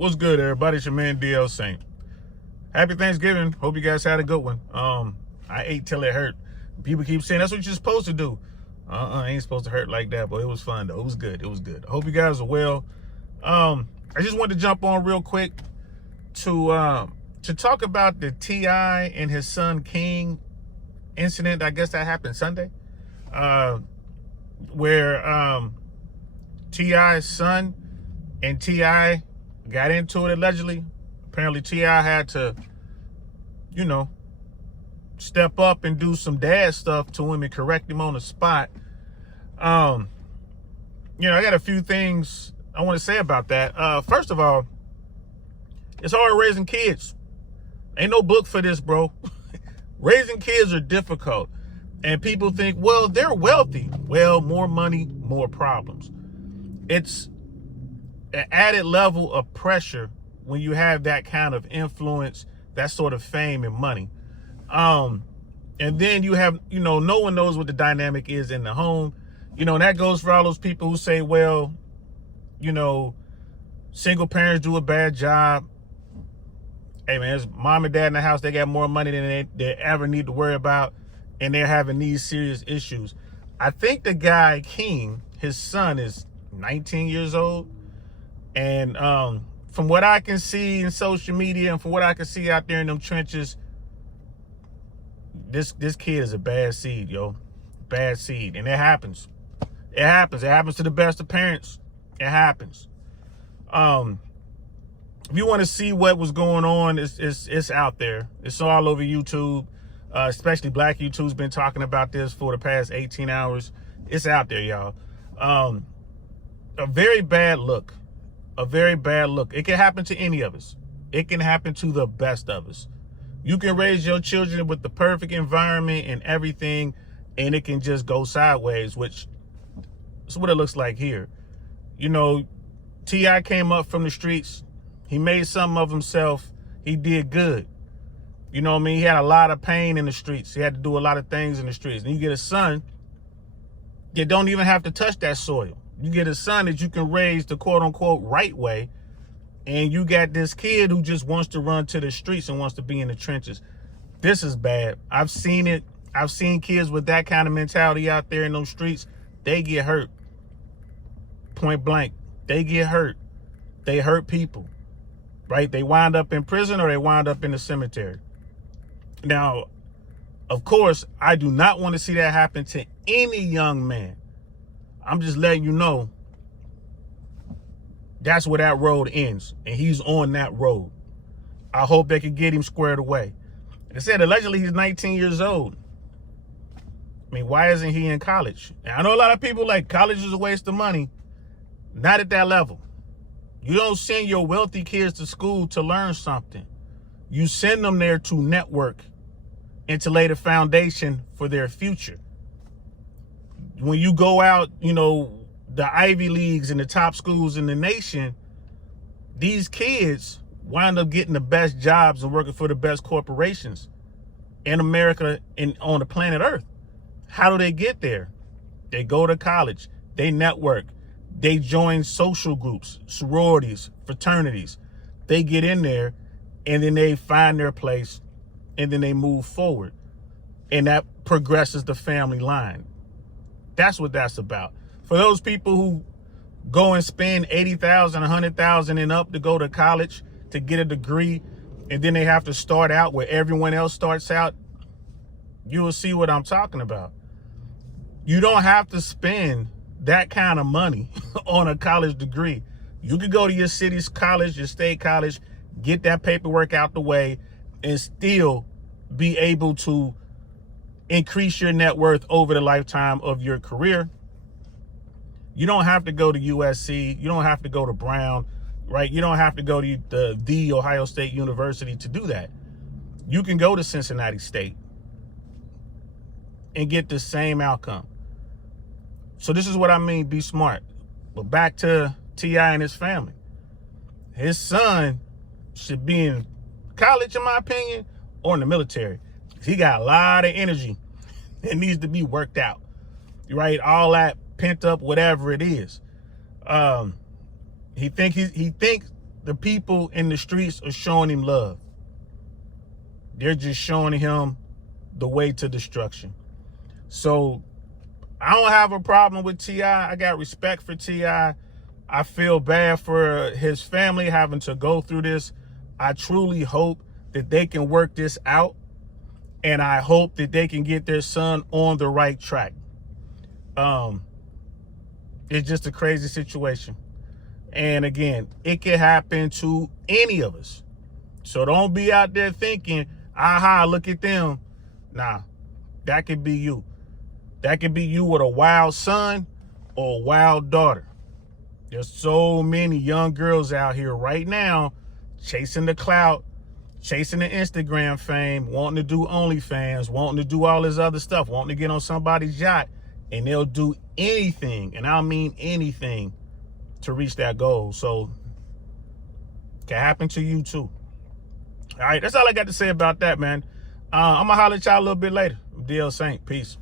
What's good, everybody? It's your man DL Saint. Happy Thanksgiving. Hope you guys had a good one. I ate till it hurt. People keep saying that's what you're supposed to do. I ain't supposed to hurt like that, but it was fun though. It was good. It was good. I hope you guys are well. I just wanted to jump on real quick to talk about the T.I. and his son King incident. I guess that happened Sunday, where T.I.'s son and T.I. got into it allegedly. Apparently T.I. had to, step up and do some dad stuff to him and correct him on the spot. I got a few things I want to say about that. First of all, it's hard raising kids. Ain't no book for this, bro. Raising kids are difficult. And people think, well, they're wealthy. Well, more money, more problems. It's an added level of pressure when you have that kind of influence, that sort of fame and money. And then you have, no one knows what the dynamic is in the home. And that goes for all those people who say, well, single parents do a bad job. Hey, man, it's mom and dad in the house. They got more money than they ever need to worry about. And they're having these serious issues. I think the guy, King, his son is 19 years old. And from what I can see in social media and from what I can see out there in them trenches, this kid is a bad seed, yo. Bad seed. And it happens. It happens. It happens to the best of parents. It happens. If you want to see what was going on, it's out there. It's all over YouTube. Especially Black YouTube's been talking about this for the past 18 hours. It's out there, y'all. A very bad look. A very bad look. It can happen to any of us. It can happen to the best of us. You can raise your children with the perfect environment and everything, and it can just go sideways, which is what it looks like here. T.I. came up from the streets. He made something of himself. He did good. He had a lot of pain in the streets. He had to do a lot of things in the streets. And you get a son that don't even have to touch that soil. You get a son that you can raise the quote unquote right way. And you got this kid who just wants to run to the streets and wants to be in the trenches. This is bad. I've seen it. I've seen kids with that kind of mentality out there in those streets. They get hurt. Point blank. They get hurt. They hurt people. Right? They wind up in prison or they wind up in the cemetery. Now, of course, I do not want to see that happen to any young man. I'm just letting you know that's where that road ends, and he's on that road. I hope they can get him squared away. Like I said, allegedly he's 19 years old. I mean, why isn't he in college? And I know a lot of people like college is a waste of money. Not at that level. You don't send your wealthy kids to school to learn something. You send them there to network and to lay the foundation for their future. When you go out, the Ivy Leagues and the top schools in the nation, these kids wind up getting the best jobs and working for the best corporations in America and on the planet Earth. How do they get there? They go to college, they network, they join social groups, sororities, fraternities. They get in there and then they find their place and then they move forward. And that progresses the family line. That's what that's about. For those people who go and spend $80,000, $100,000 and up to go to college to get a degree, and then they have to start out where everyone else starts out, you will see what I'm talking about. You don't have to spend that kind of money on a college degree. You could go to your city's college, your state college, get that paperwork out the way, and still be able to increase your net worth over the lifetime of your career. You don't have to go to USC. You don't have to go to Brown, right? You don't have to go to the Ohio State University to do that. You can go to Cincinnati State and get the same outcome. So this is what I mean, be smart. But back to T.I. and his family. His son should be in college, in my opinion, or in the military. He got a lot of energy. It needs to be worked out, right? All that pent up, whatever it is. He thinks the people in the streets are showing him love. They're just showing him the way to destruction. So I don't have a problem with T.I. I got respect for T.I. I feel bad for his family having to go through this. I truly hope that they can work this out. And I hope that they can get their son on the right track. It's just a crazy situation. And again, it can happen to any of us. So don't be out there thinking, aha, look at them. Nah, that could be you. That could be you with a wild son or a wild daughter. There's so many young girls out here right now chasing the clout, chasing the Instagram fame, wanting to do OnlyFans, wanting to do all this other stuff, wanting to get on somebody's yacht, and they'll do anything, and I mean anything, to reach that goal. So it can happen to you too. All right, that's all I got to say about that, man. I'm gonna holler at y'all a little bit later. DL Saint, peace.